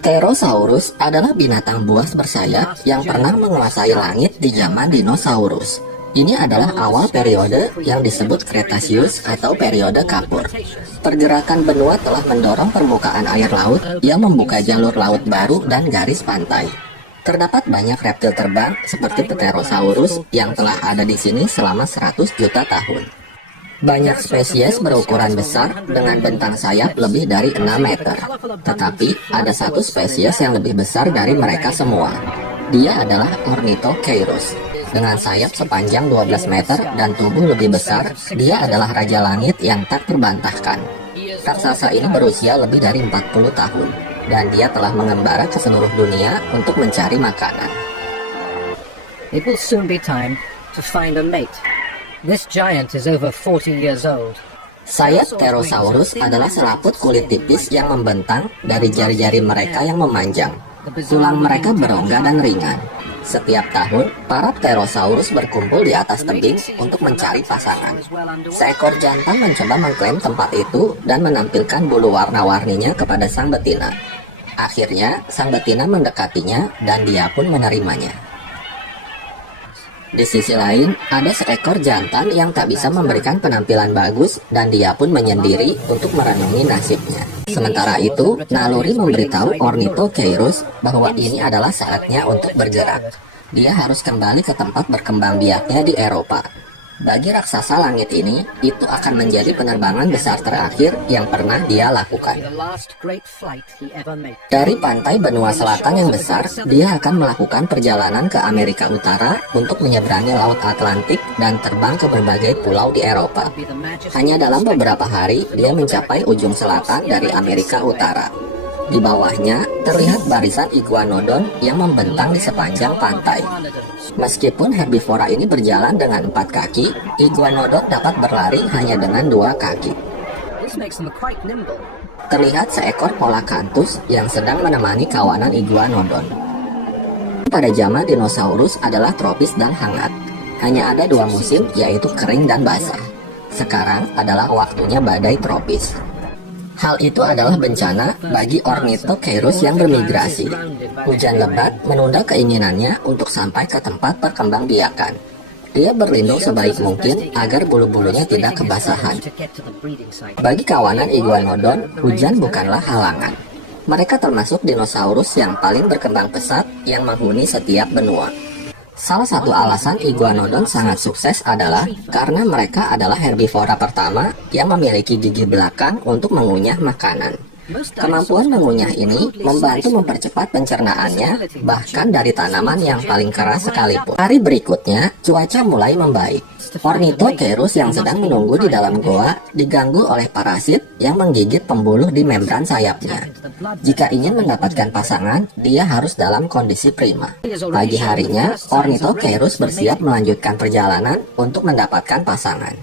Pterosaurus adalah binatang buas bersayap yang pernah menguasai langit di zaman dinosaurus. Ini adalah awal periode yang disebut Cretaceous atau periode kapur. Pergerakan benua telah mendorong permukaan air laut yang membuka jalur laut baru dan garis pantai. Terdapat banyak reptil terbang seperti Pterosaurus yang telah ada di sini selama 100 juta tahun. Banyak spesies berukuran besar dengan bentang sayap lebih dari 6 meter. Tetapi ada satu spesies yang lebih besar dari mereka semua. Dia adalah Ornithocheirus. Dengan sayap sepanjang 12 meter dan tubuh lebih besar, dia adalah raja langit yang tak terbantahkan. Raksasa ini berusia lebih dari 40 tahun, dan dia telah mengembara ke seluruh dunia untuk mencari makanan. It will soon be time to find a mate. This giant is over 40 years old. Sayap Pterosaurus adalah selaput kulit tipis yang membentang dari jari-jari mereka yang memanjang. Tulang mereka berongga dan ringan. Setiap tahun, para Pterosaurus berkumpul di atas tebing untuk mencari pasangan. Seekor jantan mencoba mengklaim tempat itu dan menampilkan bulu warna-warninya kepada sang betina. Akhirnya, sang betina mendekatinya dan dia pun menerimanya. Di sisi lain, ada seekor jantan yang tak bisa memberikan penampilan bagus dan dia pun menyendiri untuk merenungi nasibnya. Sementara itu, naluri memberitahu Ornithocheirus bahwa ini adalah saatnya untuk bergerak. Dia harus kembali ke tempat berkembang biaknya di Eropa. Bagi raksasa langit ini, itu akan menjadi penerbangan besar terakhir yang pernah dia lakukan. Dari pantai benua selatan yang besar, dia akan melakukan perjalanan ke Amerika Utara untuk menyeberangi Laut Atlantik dan terbang ke berbagai pulau di Eropa. Hanya dalam beberapa hari, dia mencapai ujung selatan dari Amerika Utara. Di bawahnya, terlihat barisan iguanodon yang membentang di sepanjang pantai. Meskipun herbivora ini berjalan dengan 4 kaki, iguanodon dapat berlari hanya dengan 2 kaki. Terlihat seekor Polacanthus yang sedang menemani kawanan iguanodon. Pada zaman dinosaurus adalah tropis dan hangat. Hanya ada 2 musim, yaitu kering dan basah. Sekarang adalah waktunya badai tropis. Hal itu adalah bencana bagi Ornithocheirus yang bermigrasi. Hujan lebat menunda keinginannya untuk sampai ke tempat perkembangbiakan. Dia berlindung sebaik mungkin agar bulu-bulunya tidak kebasahan. Bagi kawanan iguanodon, hujan bukanlah halangan. Mereka termasuk dinosaurus yang paling berkembang pesat yang menghuni setiap benua. Salah satu alasan iguanodon sangat sukses adalah karena mereka adalah herbivora pertama yang memiliki gigi belakang untuk mengunyah makanan. Kemampuan mengunyah ini membantu mempercepat pencernaannya, bahkan dari tanaman yang paling keras sekalipun. Hari berikutnya, cuaca mulai membaik. Ornithocheirus yang sedang menunggu di dalam goa diganggu oleh parasit yang menggigit pembuluh di membran sayapnya. Jika ingin mendapatkan pasangan, dia harus dalam kondisi prima. Pagi harinya, Ornithocheirus bersiap melanjutkan perjalanan untuk mendapatkan pasangan.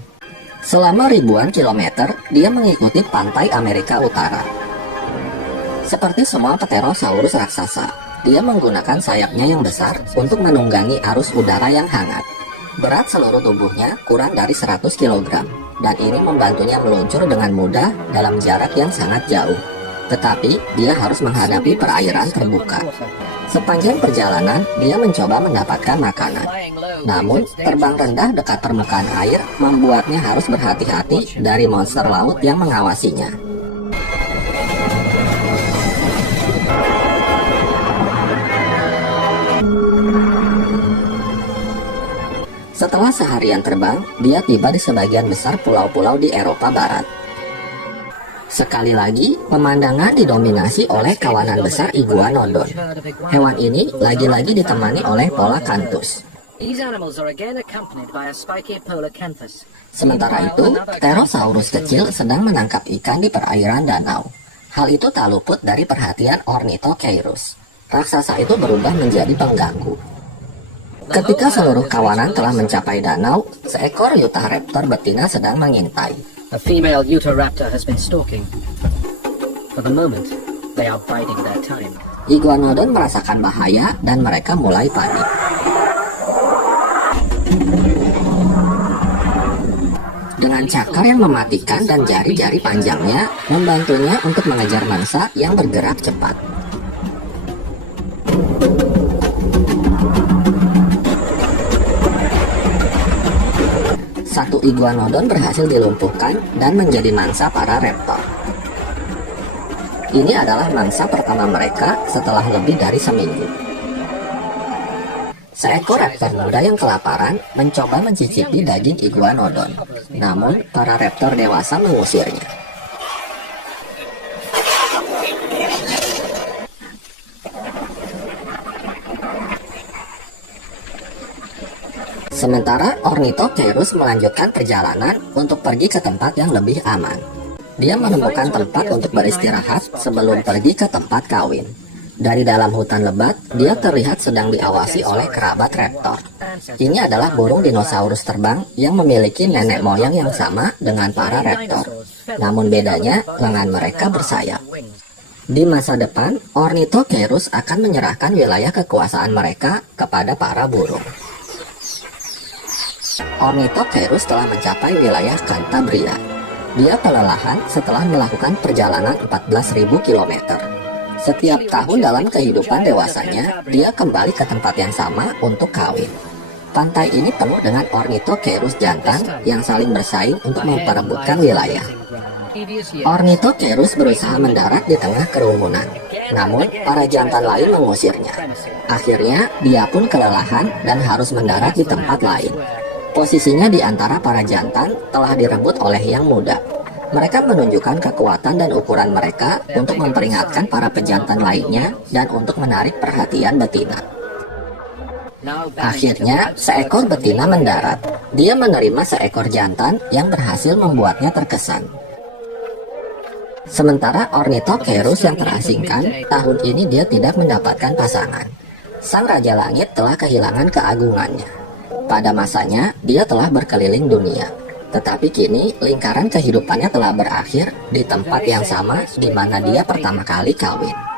Selama ribuan kilometer, dia mengikuti pantai Amerika Utara. Seperti semua Pterosaurus raksasa, dia menggunakan sayapnya yang besar untuk menunggangi arus udara yang hangat. Berat seluruh tubuhnya kurang dari 100 kg, dan ini membantunya meluncur dengan mudah dalam jarak yang sangat jauh. Tetapi, dia harus menghadapi perairan terbuka. Sepanjang perjalanan, dia mencoba mendapatkan makanan. Namun, terbang rendah dekat permukaan air membuatnya harus berhati-hati dari monster laut yang mengawasinya. Setelah seharian terbang, dia tiba di sebagian besar pulau-pulau di Eropa Barat. Sekali lagi, pemandangan didominasi oleh kawanan besar iguanodon. Hewan ini lagi-lagi ditemani oleh Polacanthus. Sementara itu, Pterosaurus kecil sedang menangkap ikan di perairan danau. Hal itu tak luput dari perhatian Ornithocheirus. Raksasa itu berubah menjadi pengganggu. Ketika seluruh kawanan telah mencapai danau, seekor Utahraptor betina sedang mengintai. A female Utahraptor has been stalking. For the moment, they are biding their time. Iguanodon merasakan bahaya dan mereka mulai panik. Dengan cakar yang mematikan dan jari-jari panjangnya membantunya untuk mengejar mangsa yang bergerak cepat. Satu iguanodon berhasil dilumpuhkan dan menjadi mangsa para raptor. Ini adalah mangsa pertama mereka setelah lebih dari seminggu. Seekor raptor muda yang kelaparan mencoba mencicipi daging iguanodon, namun para raptor dewasa mengusirnya. Sementara Ornithocheirus melanjutkan perjalanan untuk pergi ke tempat yang lebih aman. Dia menemukan tempat untuk beristirahat sebelum pergi ke tempat kawin. Dari dalam hutan lebat, dia terlihat sedang diawasi oleh kerabat raptor. Ini adalah burung dinosaurus terbang yang memiliki nenek moyang yang sama dengan para raptor. Namun bedanya, lengan mereka bersayap. Di masa depan, Ornithocheirus akan menyerahkan wilayah kekuasaan mereka kepada para burung. Ornithocheirus telah mencapai wilayah Cantabria. Dia kelelahan setelah melakukan perjalanan 14.000 km. Setiap tahun dalam kehidupan dewasanya, dia kembali ke tempat yang sama untuk kawin. Pantai ini penuh dengan Ornithocheirus jantan yang saling bersaing untuk memperebutkan wilayah. Ornithocheirus berusaha mendarat di tengah kerumunan, namun para jantan lain mengusirnya. Akhirnya, dia pun kelelahan dan harus mendarat di tempat lain. Posisinya di antara para jantan telah direbut oleh yang muda. Mereka menunjukkan kekuatan dan ukuran mereka untuk memperingatkan para pejantan lainnya dan untuk menarik perhatian betina. Akhirnya, seekor betina mendarat. Dia menerima seekor jantan yang berhasil membuatnya terkesan. Sementara Ornithocheirus yang terasingkan, tahun ini dia tidak mendapatkan pasangan. Sang Raja Langit telah kehilangan keagungannya. Pada masanya, dia telah berkeliling dunia. Tetapi kini, lingkaran kehidupannya telah berakhir di tempat yang sama di mana dia pertama kali kawin.